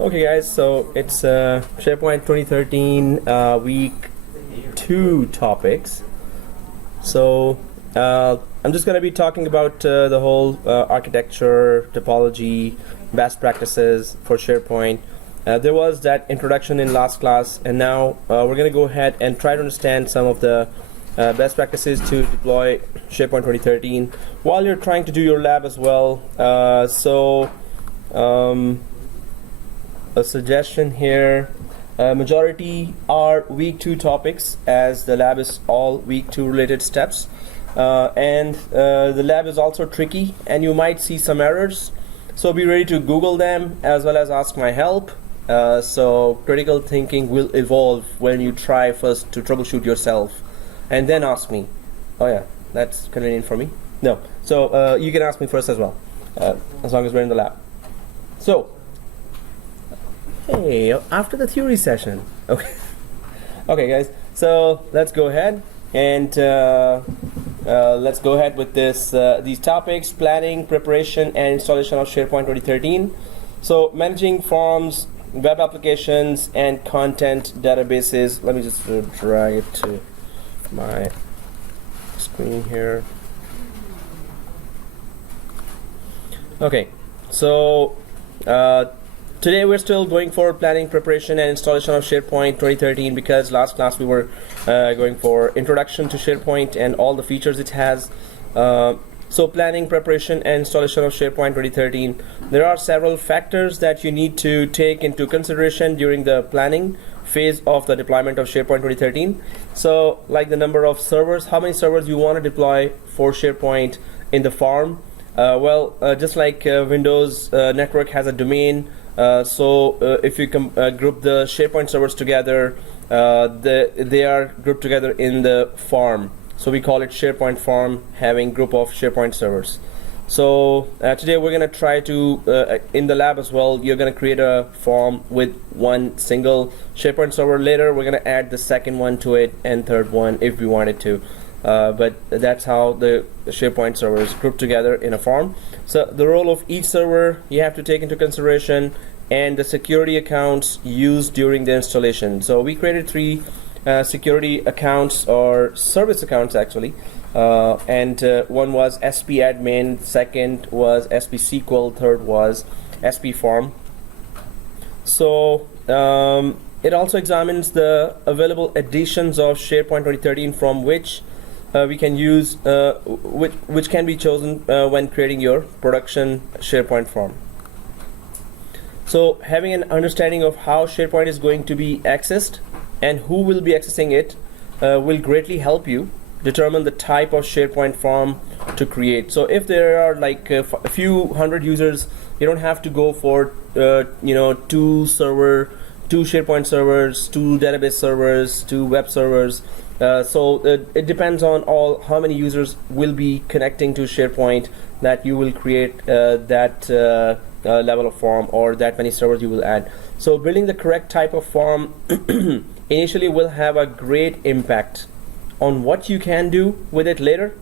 Okay guys, so it's SharePoint 2013 week 2 topics. So I'm just going to be talking about the whole architecture, topology, best practices for SharePoint. There was that introduction in last class, and now we're going to go ahead and try to understand some of the best practices to deploy SharePoint 2013 while you're trying to do your lab as well. A suggestion here, majority are week 2 topics, as the lab is all week 2 related steps, and the lab is also tricky and you might see some errors, so be ready to Google them as well as ask my help. So critical thinking will evolve when you try first to troubleshoot yourself and then ask me. Oh yeah, that's convenient for me. No, so you can ask me first as well, as long as we're in the lab. So hey, after the theory session. Okay. Okay guys, so let's go ahead and let's go ahead with this these topics: planning, preparation, and installation of SharePoint 2013. So managing forms, web applications, and content databases. Let me just drag it to my screen here. Okay, so today we're still going for planning, preparation, and installation of SharePoint 2013, because last class we were going for introduction to SharePoint and all the features it has. So planning, preparation, and installation of SharePoint 2013. There are several factors that you need to take into consideration during the planning phase of the deployment of SharePoint 2013. So like the number of servers, how many servers you want to deploy for SharePoint in the farm. Just like Windows network has a domain, if you group the SharePoint servers together, they are grouped together in the farm. So we call it SharePoint farm, having group of SharePoint servers. So today we're going to try to, in the lab as well, you're going to create a farm with one single SharePoint server. Later we're going to add the second one to it and third one if we wanted to. But that's how the SharePoint servers group together in a farm. So the role of each server you have to take into consideration, and the security accounts used during the installation. So we created 3 security accounts, or service accounts actually, and one was SP admin, second was SP SQL, third was SP farm. So it also examines the available editions of SharePoint 2013 from which we can use, which can be chosen when creating your production SharePoint farm. So having an understanding of how SharePoint is going to be accessed and who will be accessing it will greatly help you determine the type of SharePoint farm to create. So if there are like a few hundred users, you don't have to go for 2 SharePoint servers, 2 database servers, 2 web servers. So it depends on how many users will be connecting to SharePoint that you will create that level of form, or that many servers you will add. So building the correct type of form initially will have a great impact on what you can do with it later,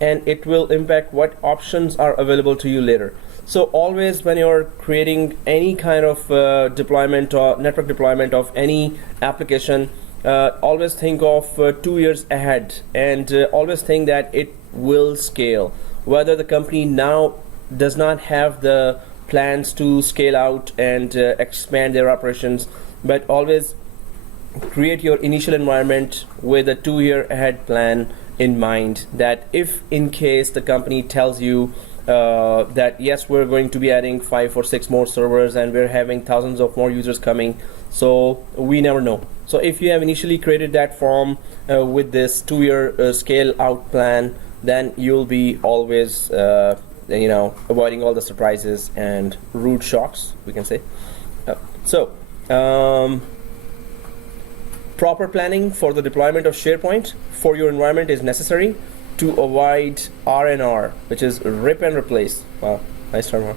and it will impact what options are available to you later. So always when you're creating any kind of deployment or network deployment of any application, always think of 2 years ahead, and always think that it will scale. Whether the company now does not have the plans to scale out and expand their operations, but always create your initial environment with a 2-year ahead plan in mind, that if in case the company tells you that yes, we're going to be adding 5 or 6 more servers and we're having thousands of more users coming, so we never know. So if you have initially created that form with this 2-year scale out plan, then you'll be always avoiding all the surprises and rude shocks, we can say. Proper planning for the deployment of SharePoint for your environment is necessary to avoid R&R, which is rip and replace. Wow, nice term, huh?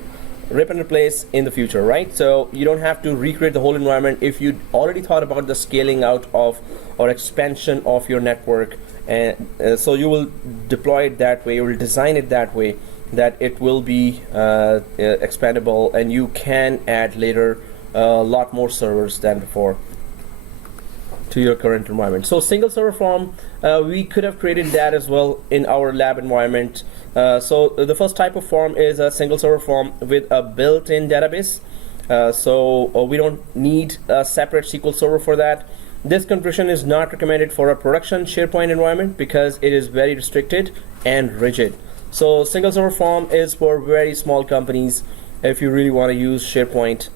Rip and replace in the future, right? So you don't have to recreate the whole environment if you already thought about the scaling out of or expansion of your network, and so you will deploy it that way, you will design it that way that it will be expandable, and you can add later a lot more servers than before to your current environment. So single server form, we could have created that as well in our lab environment. So the first type of form is a single server form with a built-in database. So we don't need a separate SQL server for that. This configuration is not recommended for a production SharePoint environment because it is very restricted and rigid. So single server form is for very small companies if you really want to use SharePoint.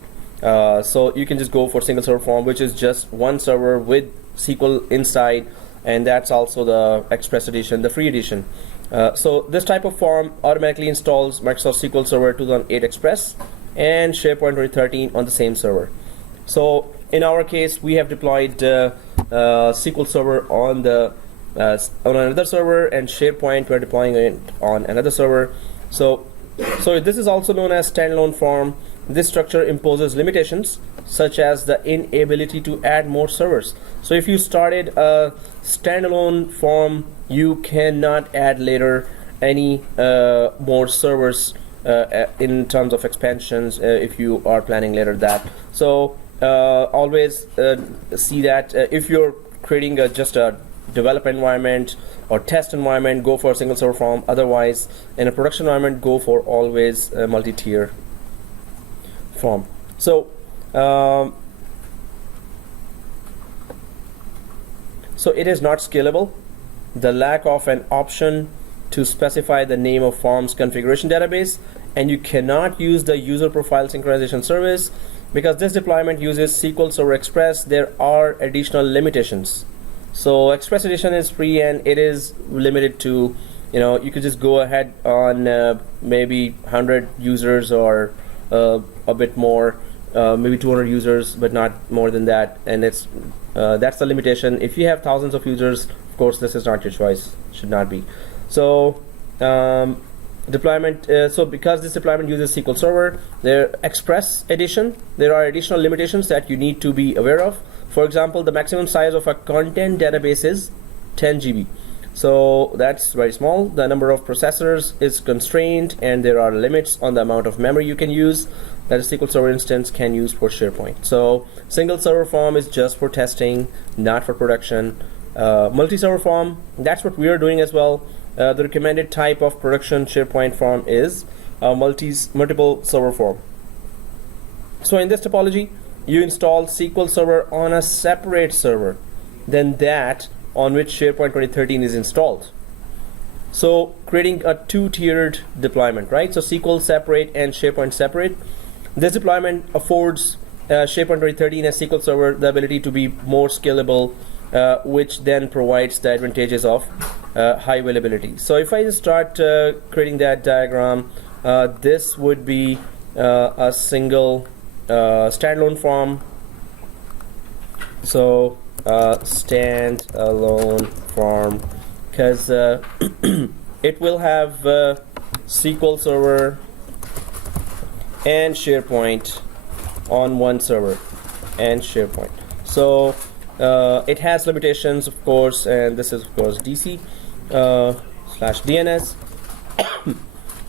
So you can just go for single server form, which is just one server with SQL inside, and that's also the Express edition, the free edition. So this type of form automatically installs Microsoft SQL Server 2008 Express and SharePoint 2013 on the same server. So in our case, we have deployed SQL Server on another server, and SharePoint we're deploying it on another server. So this is also known as standalone form. This structure imposes limitations such as the inability to add more servers. So if you started a standalone form, you cannot add later any more servers in terms of expansions if you are planning later that. So always see that if you're creating just a development environment or test environment, go for a single server form. Otherwise, in a production environment, go for always a multi-tier form. So it is not scalable. The lack of an option to specify the name of form's configuration database, and you cannot use the user profile synchronization service because this deployment uses SQL Server Express. There are additional limitations. So Express edition is free and it is limited to, you could just go ahead on maybe 100 users or a bit more, maybe 200 users, but not more than that. And it's that's the limitation. If you have thousands of users, of course, this is not your choice. Should not be. So deployment. So because this deployment uses SQL Server, their Express edition, there are additional limitations that you need to be aware of. For example, the maximum size of a content database is 10 GB. So that's very small. The number of processors is constrained, and there are limits on the amount of memory you can use that a SQL Server instance can use for SharePoint. So single server form is just for testing, not for production. Multi-server form, that's what we are doing as well. The recommended type of production SharePoint form is multiple server form. So in this topology, you install SQL Server on a separate server than that on which SharePoint 2013 is installed. So creating a two-tiered deployment, right? So SQL separate and SharePoint separate. This deployment affords SharePoint 2013 as SQL Server the ability to be more scalable, which then provides the advantages of high availability. So if I just start creating that diagram, this would be a single standalone form. So standalone form, because it will have SQL Server and SharePoint on one server and SharePoint. So it has limitations, of course, and this is of course DC slash DNS.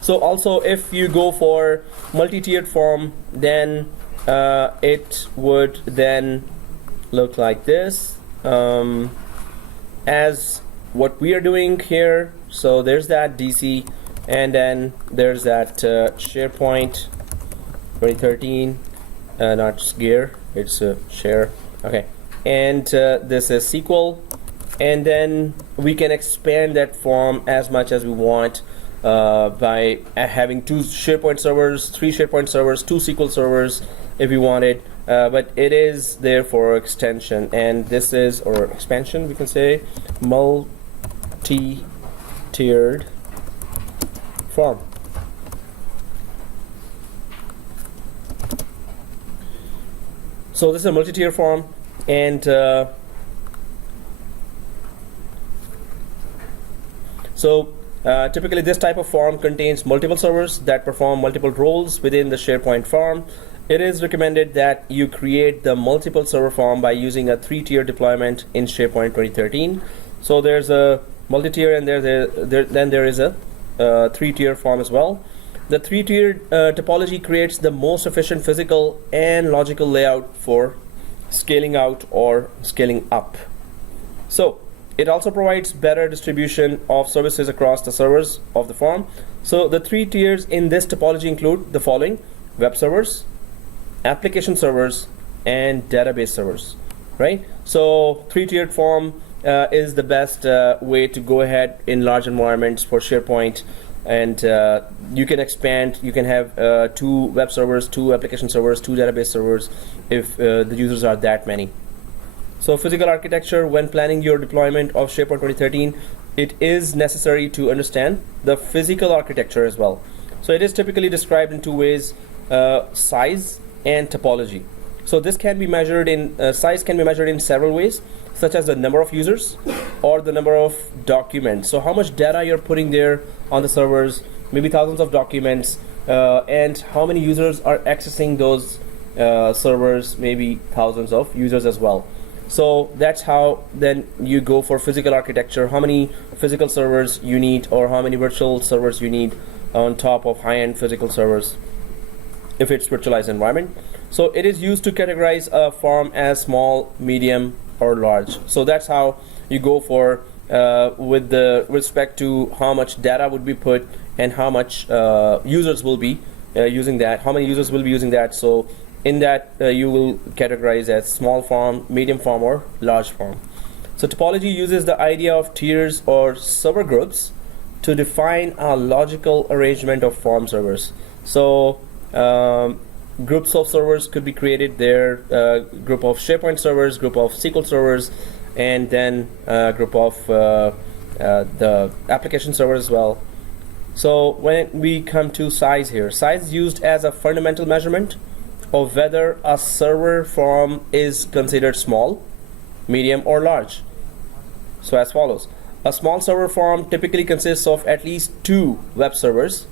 So also if you go for multi-tiered form, then it would then look like this, as what we are doing here. So there's that DC, and then there's that SharePoint 2013, not gear, it's share. Okay, and this is SQL, and then we can expand that form as much as we want by having two SharePoint servers, three SharePoint servers, two SQL servers if we wanted. But it is there for extension, and this is, or expansion we can say, multi-tiered form. So this is a multi-tier form, and typically this type of form contains multiple servers that perform multiple roles within the SharePoint form. It is recommended that you create the multiple server form by using a three-tier deployment in SharePoint 2013. So there's a multi-tier, and then there is a three-tier form as well. The three-tiered topology creates the most efficient physical and logical layout for scaling out or scaling up. So it also provides better distribution of services across the servers of the form. So the three tiers in this topology include the following: web servers, application servers, and database servers, right? So three-tiered form is the best way to go ahead in large environments for SharePoint, and you can expand. You can have 2 web servers, 2 application servers, 2 database servers if the users are that many. So physical architecture, when planning your deployment of SharePoint 2013, it is necessary to understand the physical architecture as well. So it is typically described in 2 ways: size and topology. So this can be measured in size can be measured in several ways, such as the number of users or the number of documents. So how much data you're putting there on the servers, maybe thousands of documents, and how many users are accessing those servers, maybe thousands of users as well. So that's how then you go for physical architecture, how many physical servers you need or how many virtual servers you need on top of high-end physical servers if it's virtualized environment. So it is used to categorize a form as small, medium, or large. So that's how you go for with the respect to how much data would be put and how much users will be using that, how many users will be using that. So in that you will categorize as small form, medium form, or large form. So topology uses the idea of tiers or server groups to define a logical arrangement of form servers. So groups of servers could be created there, group of SharePoint servers, group of SQL servers, and then group of the application servers as well. So when we come to size here, size is used as a fundamental measurement of whether a server form is considered small, medium, or large. So as follows: a small server form typically consists of at least 2 web servers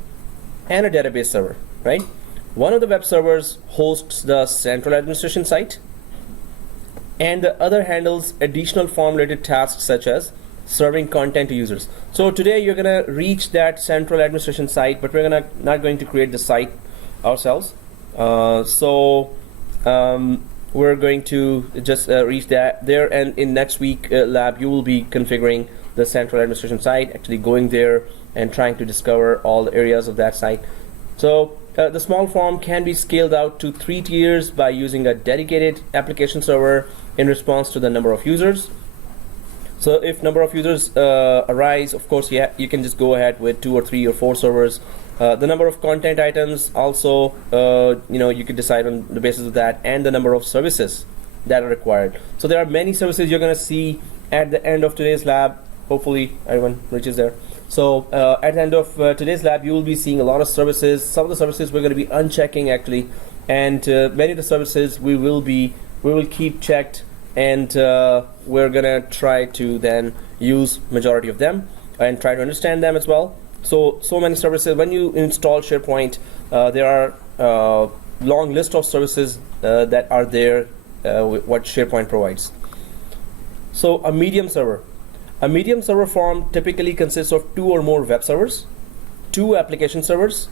and a database server, right? One of the web servers hosts the central administration site, and the other handles additional form-related tasks such as serving content to users. So today you're going to reach that central administration site, but we're not going to create the site ourselves. We're going to just reach that there, and in next week lab you will be configuring the central administration site, actually going there and trying to discover all the areas of that site. So the small form can be scaled out to 3 tiers by using a dedicated application server in response to the number of users. So if number of users arise, of course you can just go ahead with 2 or 3 or 4 servers. The number of content items also, you could decide on the basis of that, and the number of services that are required. So there are many services you're going to see at the end of today's lab. Hopefully everyone reaches there. So at the end of today's lab, you will be seeing a lot of services. Some of the services we're going to be unchecking actually, and many of the services we will keep checked, and we're going to try to then use majority of them and try to understand them as well. So many services. When you install SharePoint, there are long list of services that are there, what SharePoint provides. So a medium server. A medium server form typically consists of 2 or more web servers, 2 application servers,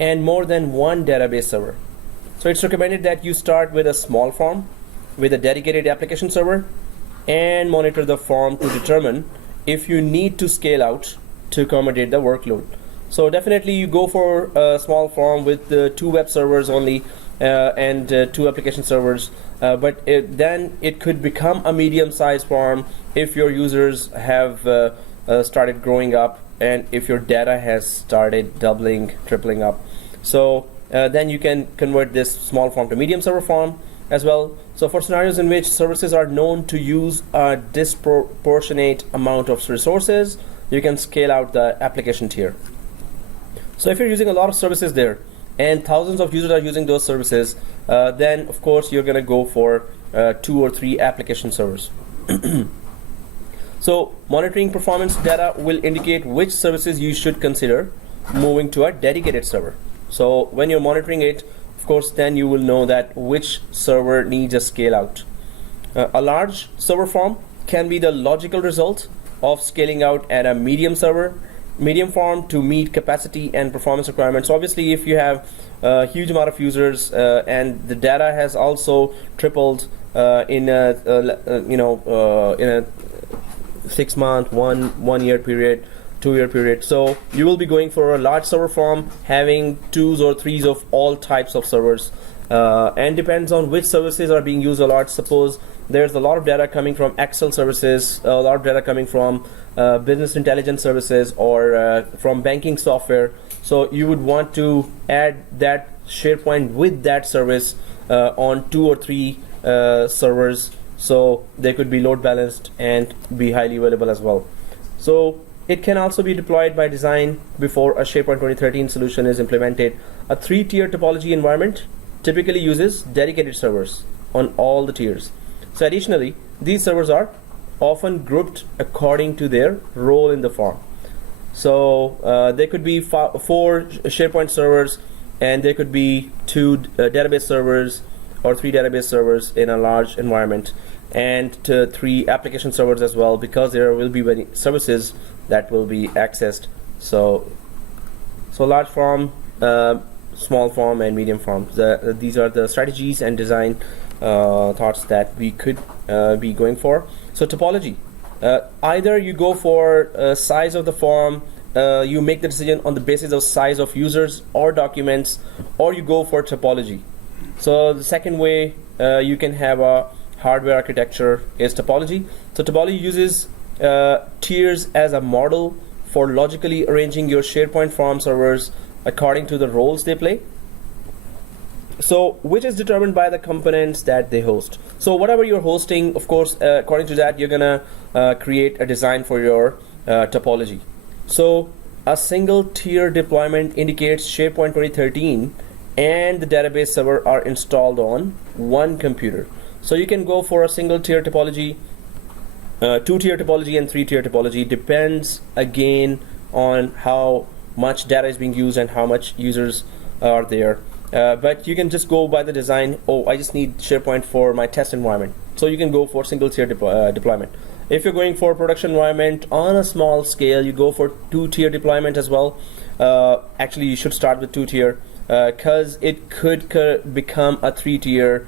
and more than 1 database server. So it's recommended that you start with a small form with a dedicated application server and monitor the form to determine if you need to scale out to accommodate the workload. So definitely you go for a small form with 2 web servers only and 2 application servers, but then it could become a medium-sized form if your users have started growing up and if your data has started doubling, tripling up. So then you can convert this small form to medium server form as well. So for scenarios in which services are known to use a disproportionate amount of resources, you can scale out the application tier. So if you're using a lot of services there and thousands of users are using those services, then of course you're going to go for 2 or 3 application servers. So monitoring performance data will indicate which services you should consider moving to a dedicated server. So when you're monitoring it, of course, then you will know that which server needs a scale out. A large server form can be the logical result of scaling out at a medium server medium form to meet capacity and performance requirements. Obviously, if you have a huge amount of users and the data has also tripled in a 6 month, 1 year period, 2 year period, so you will be going for a large server farm having 2s or 3s of all types of servers, and depends on which services are being used a lot. Suppose there's a lot of data coming from Excel services, a lot of data coming from business intelligence services, or from banking software. So you would want to add that SharePoint with that service on 2 or 3 servers, so they could be load balanced and be highly available as well. So it can also be deployed by design before a SharePoint 2013 solution is implemented. A 3-tier topology environment typically uses dedicated servers on all the tiers. So additionally, these servers are often grouped according to their role in the farm. So there could be 4 SharePoint servers, and there could be 2 database servers or 3 database servers in a large environment, and 3 application servers as well, because there will be many services that will be accessed. So large farm, small farm, and medium farm. These are the strategies and design thoughts that we could be going for. So topology, either you go for size of the farm, you make the decision on the basis of size of users or documents, or you go for topology. So the second way you can have a hardware architecture is topology. So topology uses tiers as a model for logically arranging your SharePoint farm servers according to the roles they play, so which is determined by the components that they host. So whatever you're hosting, of course, according to that, you're gonna create a design for your topology. So a single tier deployment indicates SharePoint 2013 and the database server are installed on one computer. So you can go for a single tier topology, 2-tier topology, and 3-tier topology. Depends again on how much data is being used and how much users are there. But you can just go by the design. Oh, I just need SharePoint for my test environment. So you can go for single tier deployment. If you're going for production environment on a small scale, you go for 2-tier deployment as well. Actually, you should start with 2-tier because it could become a 3-tier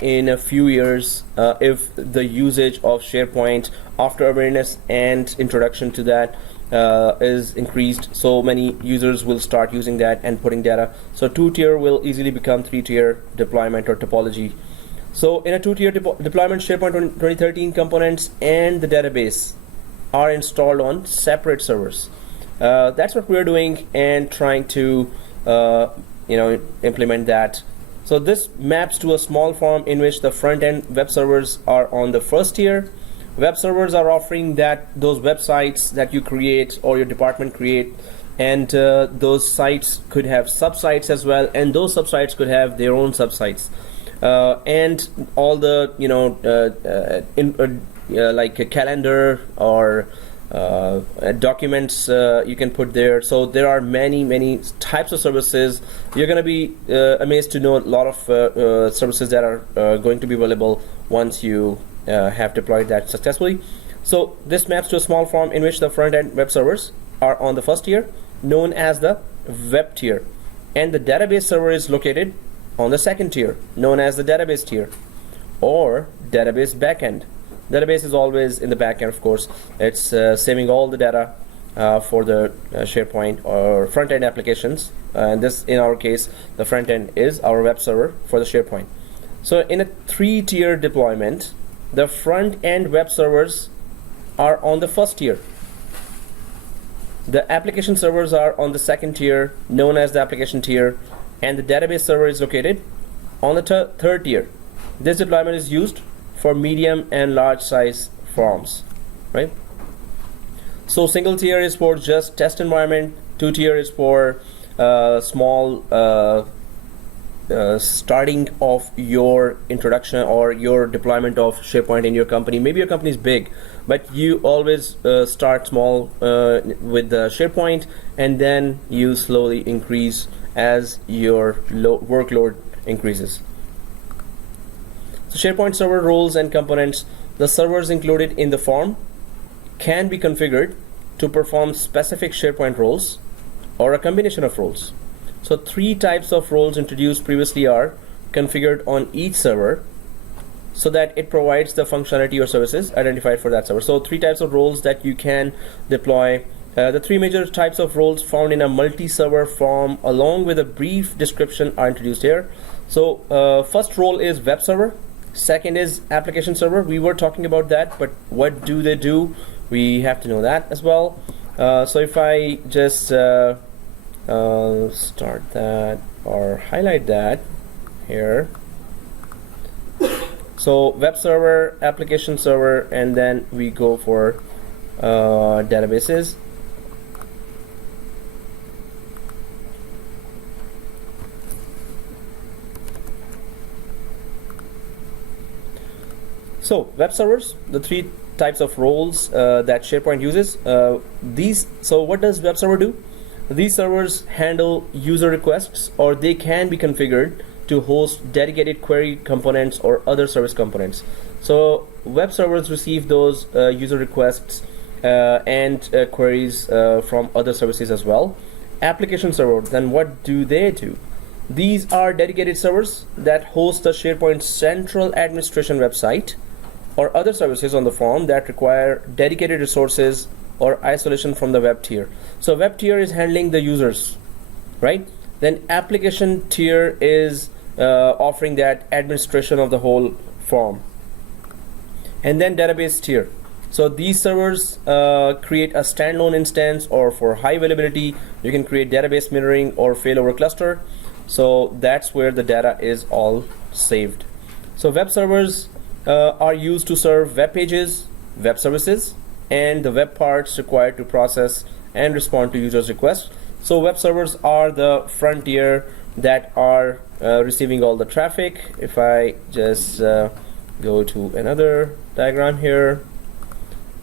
in a few years if the usage of SharePoint after awareness and introduction to that is increased. So many users will start using that and putting data. So 2-tier will easily become 3-tier deployment or topology. So in a 2-tier deployment, SharePoint 2013 components and the database are installed on separate servers. That's what we're doing and trying to implement that. So this maps to a small farm in which the front-end web servers are on the first tier. Web servers are offering those websites that you create or your department create, and those sites could have subsites as well, and those subsites could have their own subsites, and all the like a calendar or documents you can put there. So there are many types of services. You're going to be amazed to know a lot of services that are going to be available once you have deployed that successfully. So this maps to a small farm in which the front-end web servers are on the first tier, known as the web tier, and the database server is located on the second tier, known as the database tier, or database backend. Database is always in the backend, of course. It's saving all the data for the SharePoint or front-end applications, and this, in our case, the front-end is our web server for the SharePoint. So in a 3-tier deployment, the front-end web servers are on the first tier. The application servers are on the second tier, known as the application tier, and the database server is located on the third tier. This deployment is used for medium and large size farms, right? So single tier is for just test environment, 2-tier is for small starting of your introduction or your deployment of SharePoint in your company. Maybe your company is big, but you always start small with the SharePoint, and then you slowly increase as your workload increases. So SharePoint server roles and components. The servers included in the form can be configured to perform specific SharePoint roles or a combination of roles. So 3 types of roles introduced previously are configured on each server so that it provides the functionality or services identified for that server. So 3 types of roles that you can deploy. The 3 major types of roles found in a multi-server form along with a brief description are introduced here. So first role is web server, second is application server. We were talking about that, but what do they do? We have to know that as well. So if I just start that or highlight that here. So web server, application server, and then we go for databases. So web servers, the 3 types of roles that SharePoint uses. So what does web server do? These servers handle user requests, or they can be configured to host dedicated query components or other service components. So web servers receive those user requests and queries from other services as well. Application server, then what do they do? These are dedicated servers that host the SharePoint central administration website or other services on the form that require dedicated resources or isolation from the web tier. So web tier is handling the users, right? Then application tier is offering that administration of the whole form. And then database tier. So these servers create a standalone instance, or for high availability, you can create database mirroring or failover cluster. So that's where the data is all saved. So web servers are used to serve web pages, web services, and the web parts required to process and respond to users' requests. So web servers are the frontier that are receiving all the traffic. If I just go to another diagram here,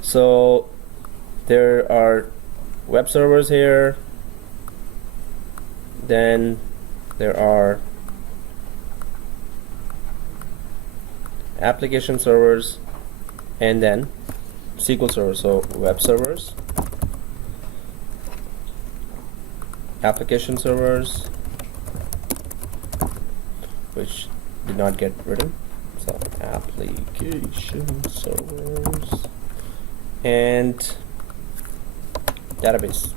so there are web servers here, then there are application servers, and then SQL servers. So web servers, application servers, which did not get written, so application servers, and database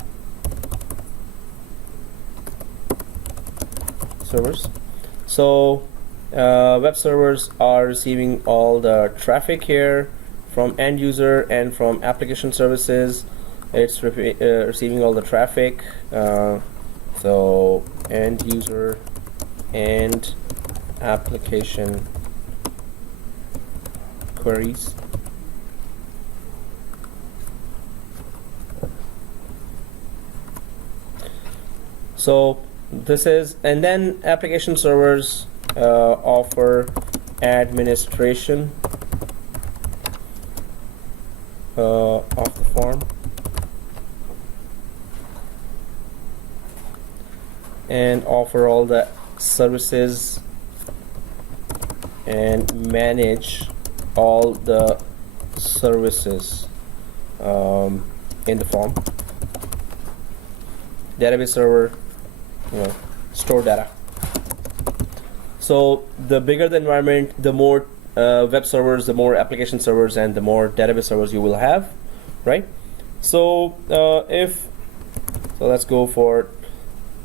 servers. So web servers are receiving all the traffic here from end user, and from application services it's receiving all the traffic, so end user and application queries. So this is, and then application servers offer administration of the form and offer all the services and manage all the services in the form. Database server, store data. So the bigger the environment, the more web servers, the more application servers, and the more database servers you will have, right? So let's go for,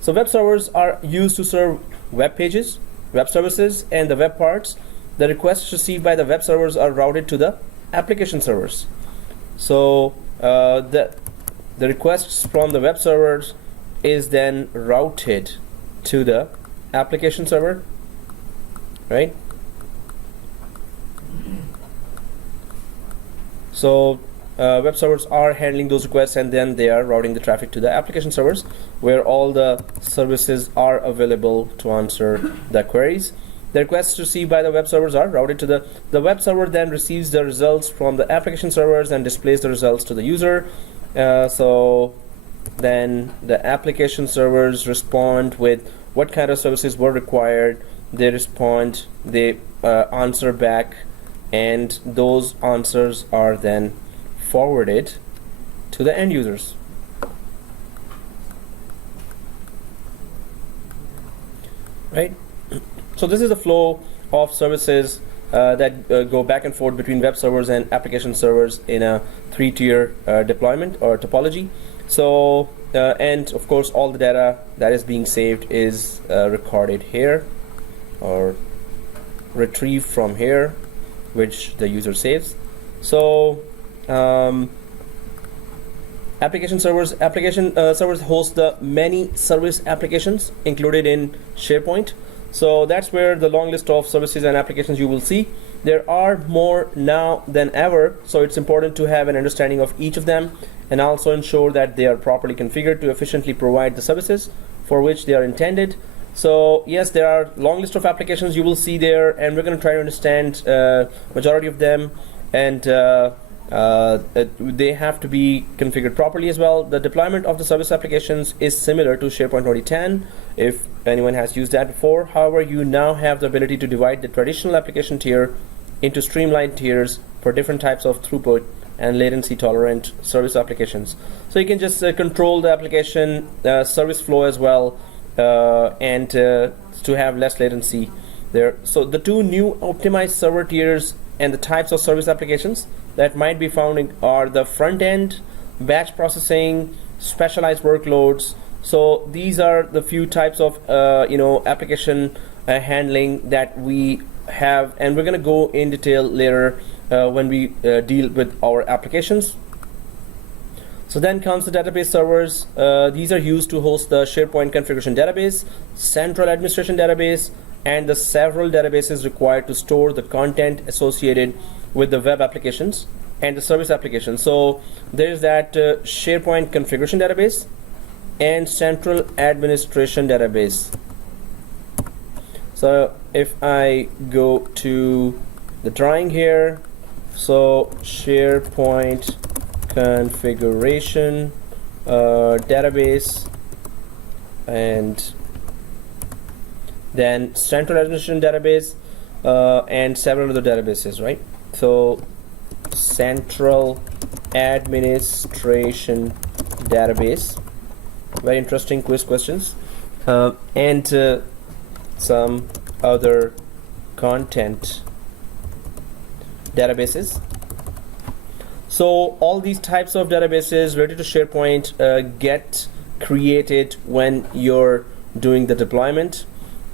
so web servers are used to serve web pages, web services, and the web parts. The requests received by the web servers are routed to the application servers. So the requests from the web servers is then routed to the application server, right? So web servers are handling those requests, and then they are routing the traffic to the application servers, where all the services are available to answer the queries. The requests received by the web servers are routed to the web server, then receives the results from the application servers and displays the results to the user. So then the application servers respond with what kind of services were required. They respond, they answer back, and those answers are then forwarded to the end users. Right? So this is the flow of services that go back and forth between web servers and application servers in a 3-tier deployment or topology. So and of course all the data that is being saved is recorded here or retrieved from here, which the user saves. So application servers host the many service applications included in SharePoint. So that's where the long list of services and applications you will see. There are more now than ever, so it's important to have an understanding of each of them and also ensure that they are properly configured to efficiently provide the services for which they are intended. So yes, there are long list of applications you will see there, and we're going to try to understand majority of them, and they have to be configured properly as well. The deployment of the service applications is similar to SharePoint 2010 if anyone has used that before. However, you now have the ability to divide the traditional application tier into streamlined tiers for different types of throughput and latency tolerant service applications. So you can just control the application service flow as well, and to have less latency there. So the two new optimized server tiers and the types of service applications that might be found are the front end, batch processing, specialized workloads. So these are the few types of application handling that we have, and we're going to go in detail later when we deal with our applications. So then comes the database servers. These are used to host the SharePoint configuration database, central administration database, and the several databases required to store the content associated with the web applications and the service applications. So there's that SharePoint configuration database and central administration database. So if I go to the drawing here, so SharePoint configuration database, and then central administration database and several other databases, right? So central administration database, very interesting quiz questions, and some other content databases. So all these types of databases related to SharePoint get created when you're doing the deployment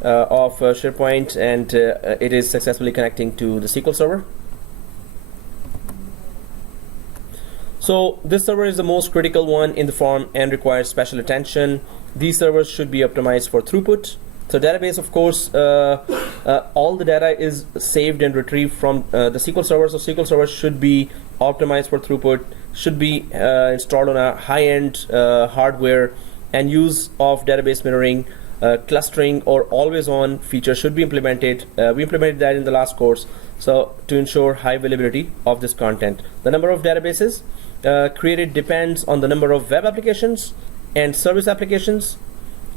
of SharePoint, and it is successfully connecting to the SQL Server. So this server is the most critical one in the form and requires special attention. These servers should be optimized for throughput. So database, of course, all the data is saved and retrieved from the SQL Server. So SQL Server should be optimized for throughput, should be installed on a high-end hardware, and use of database mirroring, clustering, or always-on feature should be implemented. We implemented that in the last course, so to ensure high availability of this content. The number of databases created depends on the number of web applications and service applications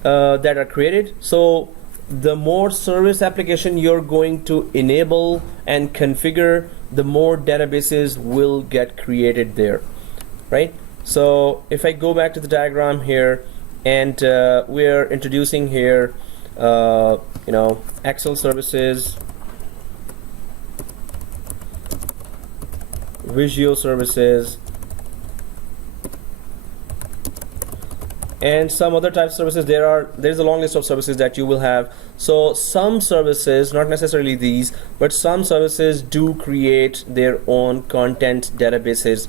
that are created. So the more service application you're going to enable and configure, the more databases will get created there, right? So if I go back to the diagram here, and we're introducing here Excel services, Visio services, and some other types of services. There's a long list of services that you will have. So some services, not necessarily these, but some services do create their own content databases.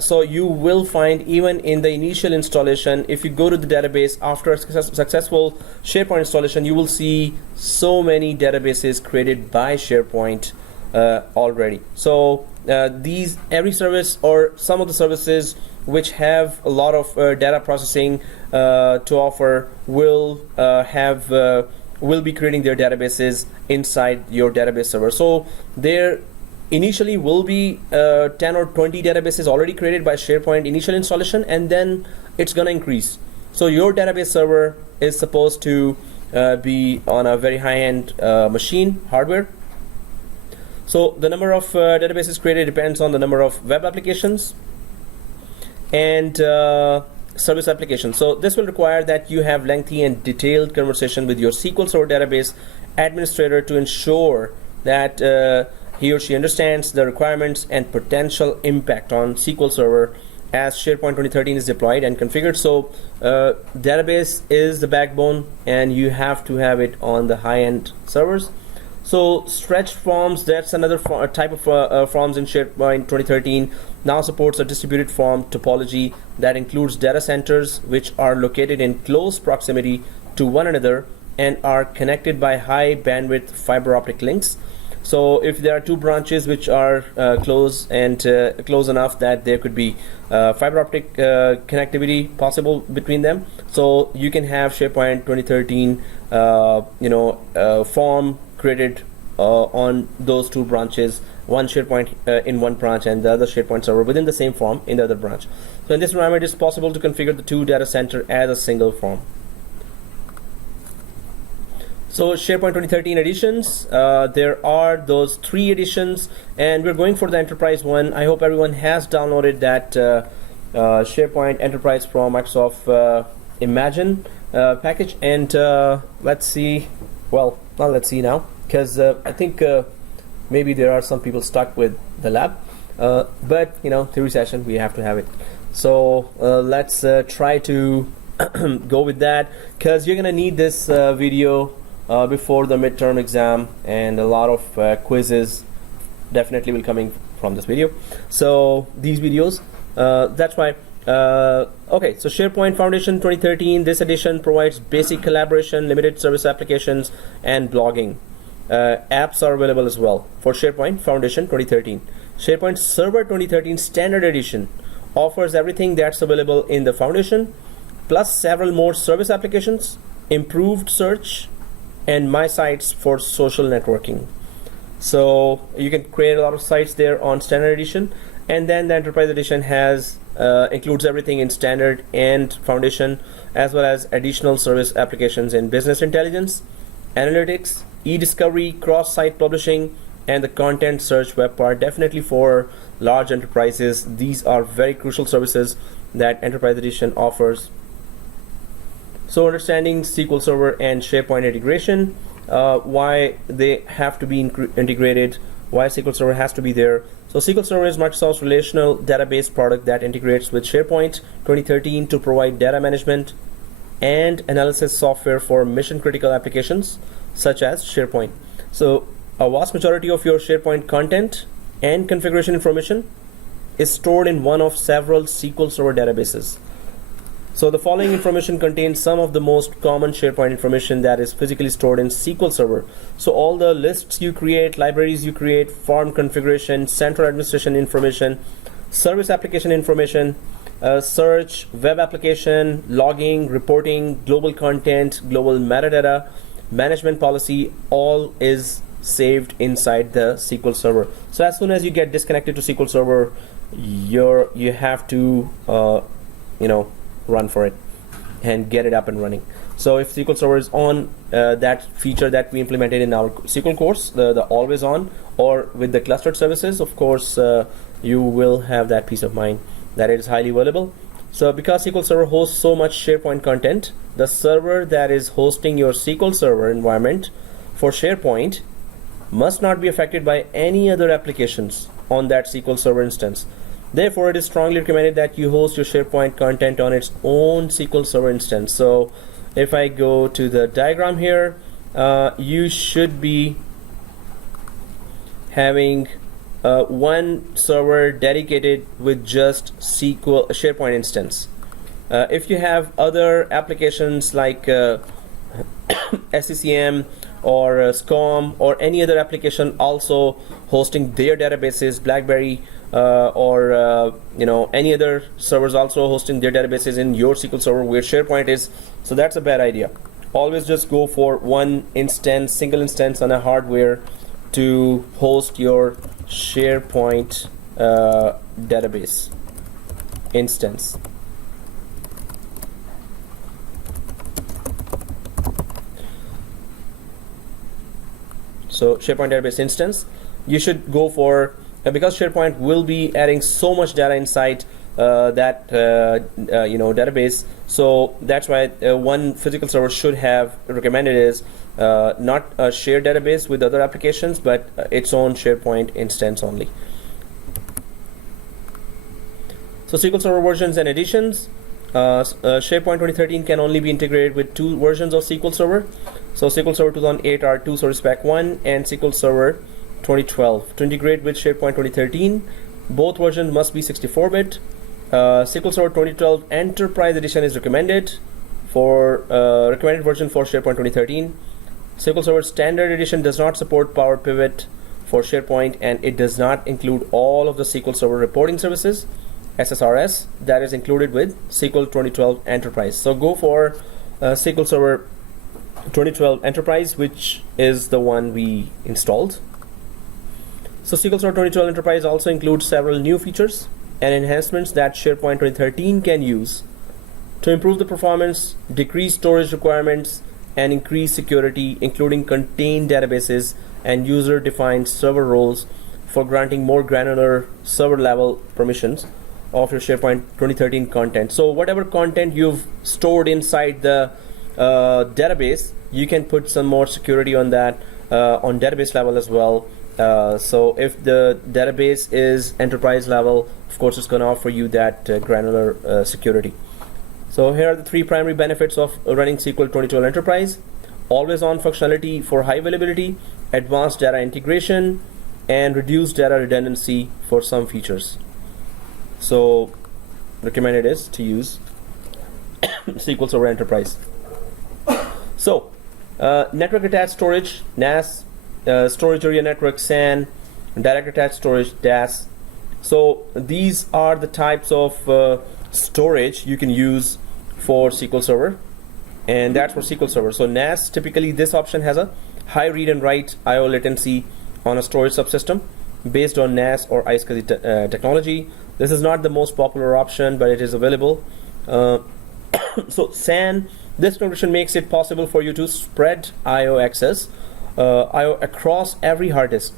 So you will find, even in the initial installation, if you go to the database after a successful SharePoint installation, you will see so many databases created by SharePoint already. So every service, or some of the services which have a lot of data processing to offer, will be creating their databases inside your database server. So there initially will be 10 or 20 databases already created by SharePoint initial installation, and then it's going to increase. So your database server is supposed to be on a very high-end machine hardware. So the number of databases created depends on the number of web applications and service application. So this will require that you have lengthy and detailed conversation with your SQL Server database administrator to ensure that he or she understands the requirements and potential impact on SQL Server as SharePoint 2013 is deployed and configured. So database is the backbone, and you have to have it on the high-end servers. So stretched forms, that's another type of forms in SharePoint 2013, now supports a distributed form topology that includes data centers which are located in close proximity to one another and are connected by high bandwidth fiber optic links. So if there are two branches which are close and close enough that there could be fiber optic connectivity possible between them, so you can have SharePoint 2013 form created on those two branches, one SharePoint in one branch and the other SharePoint server within the same form in the other branch. So in this environment, it's possible to configure the two data center as a single form. So SharePoint 2013 editions, there are those 3 editions, and we're going for the enterprise one. I hope everyone has downloaded that SharePoint Enterprise from Microsoft Imagine package, and let's see. Well, not let's see now, because I think maybe there are some people stuck with the lab, but theory session, we have to have it. So let's try to go with that, because you're gonna need this video before the midterm exam, and a lot of quizzes definitely will coming from this video. So these videos, that's why. Okay, so SharePoint Foundation 2013, this edition provides basic collaboration, limited service applications, and blogging. Apps are available as well for SharePoint Foundation 2013. SharePoint Server 2013 Standard Edition offers everything that's available in the Foundation, plus several more service applications, improved search, and my sites for social networking. So you can create a lot of sites there on Standard Edition, and then the Enterprise Edition has includes everything in Standard and Foundation, as well as additional service applications in business intelligence, analytics, e-discovery, cross-site publishing, and the content search web part. Definitely for large enterprises, these are very crucial services that Enterprise Edition offers. So understanding SQL Server and SharePoint integration, why they have to be integrated, why SQL Server has to be there. So SQL Server is Microsoft's relational database product that integrates with SharePoint 2013 to provide data management and analysis software for mission critical applications such as SharePoint. So a vast majority of your SharePoint content and configuration information is stored in one of several SQL Server databases. So the following information contains some of the most common SharePoint information that is physically stored in SQL Server. So all the lists you create, libraries you create, form configuration, central administration information, service application information, search, web application, logging, reporting, global content, global metadata, management policy, all is saved inside the SQL Server. So as soon as you get disconnected to SQL Server, you have to run for it and get it up and running. So if SQL Server is on, that feature that we implemented in our SQL course, the always on, or with the clustered services, of course, you will have that peace of mind that it is highly available. So because SQL Server hosts so much SharePoint content, the server that is hosting your SQL Server environment for SharePoint must not be affected by any other applications on that SQL Server instance. Therefore, it is strongly recommended that you host your SharePoint content on its own SQL Server instance. So if I go to the diagram here, you should be having one server dedicated with just SharePoint instance. If you have other applications like SCCM or SCOM or any other application also hosting their databases, BlackBerry, or any other servers also hosting their databases in your SQL Server where SharePoint is, so that's a bad idea. Always just go for one instance, single instance on a hardware to host your SharePoint database instance. So SharePoint database instance, you should go for, because SharePoint will be adding so much data inside, that database. So that's why one physical server should have recommended is not a shared database with other applications, but its own SharePoint instance only. So SQL Server versions and editions. SharePoint 2013 can only be integrated with 2 versions of SQL Server. So SQL Server 2008 R2 Service Pack 1 and SQL Server 2012. To integrate with SharePoint 2013, both versions must be 64-bit. SQL Server 2012 Enterprise Edition is recommended for recommended version for SharePoint 2013. SQL Server Standard Edition does not support Power Pivot for SharePoint, and it does not include all of the SQL Server reporting services, SSRS, that is included with SQL 2012 Enterprise. So go for SQL Server 2012 Enterprise, which is the one we installed. So SQL Server 2012 Enterprise also includes several new features and enhancements that SharePoint 2013 can use to improve the performance, decrease storage requirements, and increase security, including contained databases and user-defined server roles for granting more granular server-level permissions of your SharePoint 2013 content. So whatever content you've stored inside the database, you can put some more security on that on database level as well. So if the database is enterprise level, of course it's going to offer you that granular security. So here are the 3 primary benefits of running SQL 2012 Enterprise: always on functionality for high availability, advanced data integration, and reduced data redundancy for some features. So recommended is to use SQL Server Enterprise. So network attached storage, NAS, storage area network, SAN, direct attached storage, DAS. So these are the types of storage you can use for SQL Server, and that's for SQL Server. So NAS, typically this option has a high read and write I/O latency on a storage subsystem based on NAS or iSCSI technology. This is not the most popular option, but it is available. So SAN, this configuration makes it possible for you to spread I/O access I/O across every hard disk.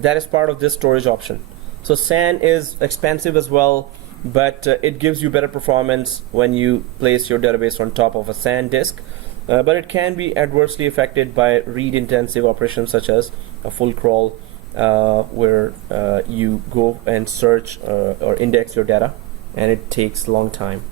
That is part of this storage option. So SAN is expensive as well, but it gives you better performance when you place your database on top of a SAN disk. But it can be adversely affected by read-intensive operations such as a full crawl, where you go and search or index your data, and it takes a long time.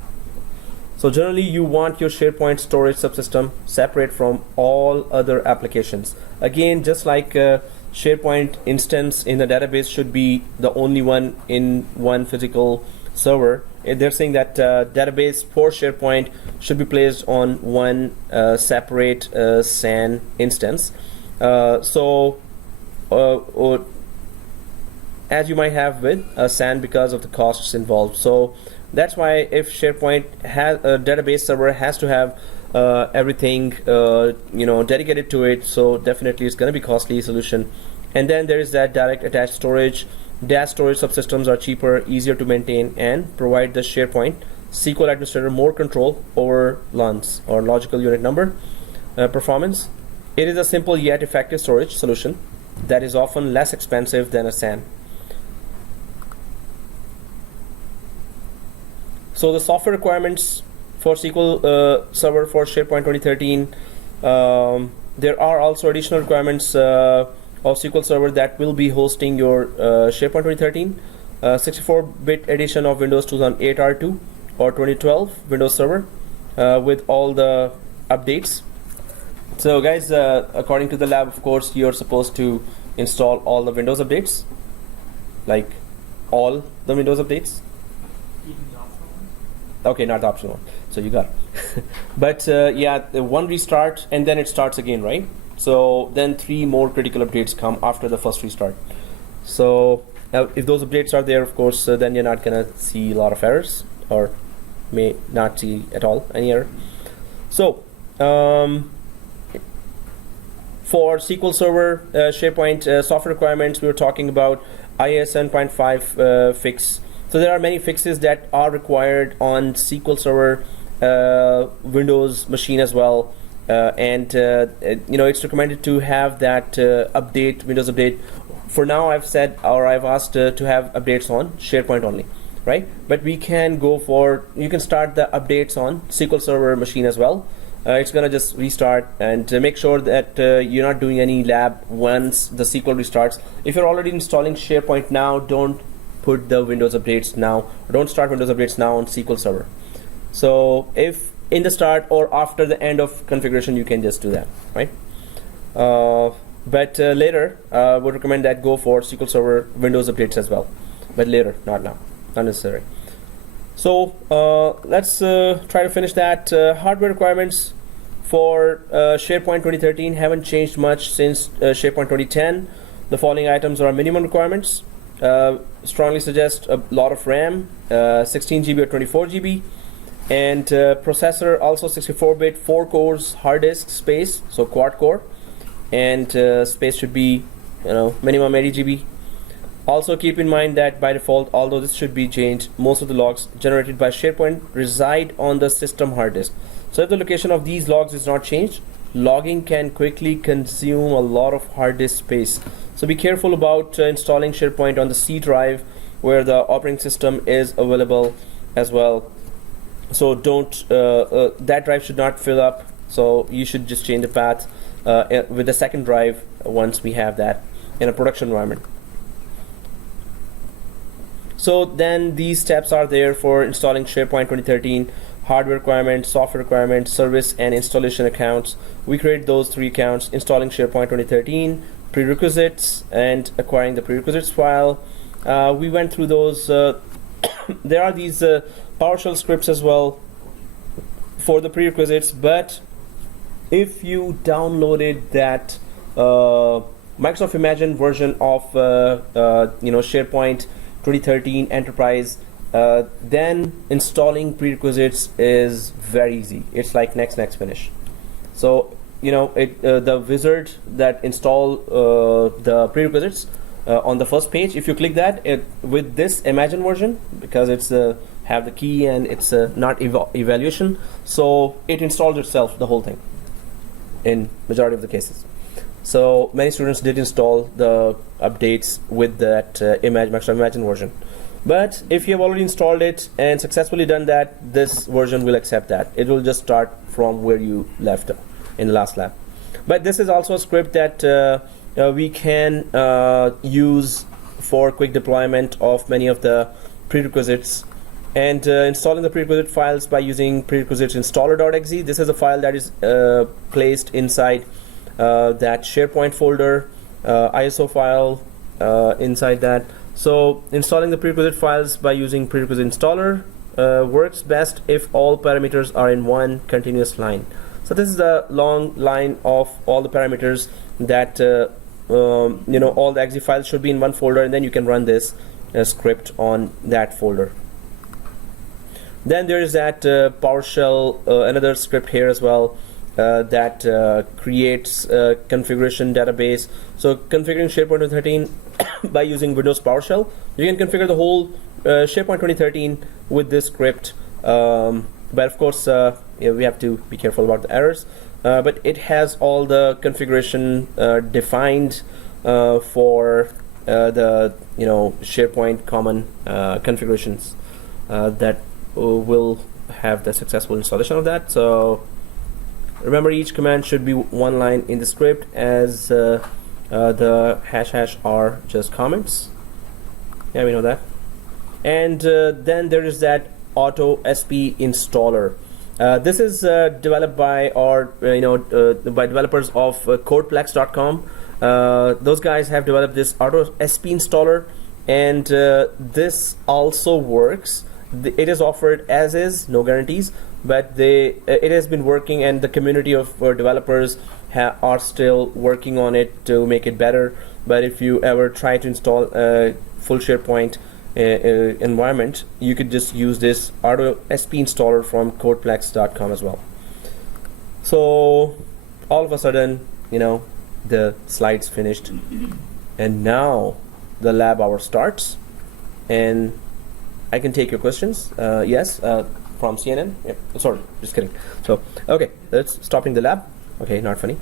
So generally you want your SharePoint storage subsystem separate from all other applications. Again, just like SharePoint instance in the database should be the only one in one physical server, they're saying that database for SharePoint should be placed on one separate SAN instance. As you might have with SAN because of the costs involved. So that's why if SharePoint has a database server has to have everything dedicated to it, so definitely it's going to be costly solution. And then there is that direct attached storage. DAS storage subsystems are cheaper, easier to maintain, and provide the SharePoint SQL administrator more control over LUNs or logical unit number performance. It is a simple yet effective storage solution that is often less expensive than a SAN. So the software requirements for SQL Server for SharePoint 2013, there are also additional requirements of SQL Server that will be hosting your SharePoint 2013, 64-bit edition of Windows 2008 R2 or 2012 Windows Server with all the updates. So guys, according to the lab, of course, you're supposed to install all the Windows updates, like all the Windows updates. Okay, not the optional one. So you got it. But yeah, the one restart and then it starts again, right? So then 3 more critical updates come after the first restart. So if those updates are there, of course, then you're not gonna see a lot of errors, or may not see at all any error. So for SQL Server SharePoint software requirements, we were talking about IIS 7.5 fix. So there are many fixes that are required on SQL Server Windows machine as well, and it's recommended to have that Windows update. For now, I've said, or I've asked to have updates on SharePoint only. right? But we can go for, you can start the updates on SQL Server machine as well. It's gonna just restart, and make sure that you're not doing any lab once the SQL restarts. If you're already installing SharePoint now, don't put the Windows updates now, or don't start Windows updates now on SQL Server. So if in the start or after the end of configuration, you can just do that, right? But later, would recommend that go for SQL Server Windows updates as well, but later, not now, not necessary. So let's try to finish that. Hardware requirements for SharePoint 2013 haven't changed much since SharePoint 2010. The following items are minimum requirements. Strongly suggest a lot of RAM, 16 GB or 24 GB, and processor also 64-bit, 4 cores, hard disk space, so quad core, and space should be, minimum 80 GB. Also keep in mind that by default, although this should be changed, most of the logs generated by SharePoint reside on the system hard disk. So if the location of these logs is not changed, logging can quickly consume a lot of hard disk space. So be careful about installing SharePoint on the C drive where the operating system is available as well. So don't, that drive should not fill up. So you should just change the path with the second drive once we have that in a production environment. So then these steps are there for installing SharePoint 2013: hardware requirements, software requirements, service and installation accounts. We create those 3 accounts: installing SharePoint 2013, prerequisites, and acquiring the prerequisites file. We went through those. There are these PowerShell scripts as well for the prerequisites, but if you downloaded that Microsoft Imagine version of SharePoint 2013 Enterprise, then installing prerequisites is very easy. It's like next finish. So the wizard that install the prerequisites on the first page, if you click that, with this Imagine version, because it's have the key and it's not evaluation, so it installs itself, the whole thing, in majority of the cases. So many students did install the updates with that Microsoft Imagine version. But if you have already installed it and successfully done that, this version will accept that. It will just start from where you left in the last lab. But this is also a script that we can use for quick deployment of many of the prerequisites, and installing the prerequisite files by using prerequisites installer.exe. This is a file that is placed inside that SharePoint folder, ISO file inside that. So installing the prerequisite files by using prerequisite installer works best if all parameters are in one continuous line. So this is the long line of all the parameters that all the exe files should be in one folder, and then you can run this script on that folder. Then there is that PowerShell, another script here as well, that creates a configuration database. So configuring SharePoint 2013 by using Windows PowerShell, you can configure the whole SharePoint 2013 with this script. But of course, we have to be careful about the errors. But it has all the configuration defined for the SharePoint common configurations that will have the successful installation of that. So remember, each command should be one line in the script, as the # are just comments. Yeah, we know that. And then there is that auto SP installer. This is developed by by developers of codeplex.com. Those guys have developed this auto SP installer, and this also works. It is offered as is, no guarantees, but it has been working, and the community of developers are still working on it to make it better. But if you ever try to install a full SharePoint environment, you could just use this auto SP installer from codeplex.com as well. So all of a sudden, the slides finished, and now the lab hour starts, and I can take your questions. Yes, from CNN. Yep. Sorry, just kidding. So okay, let's stopping the lab. Okay, not funny.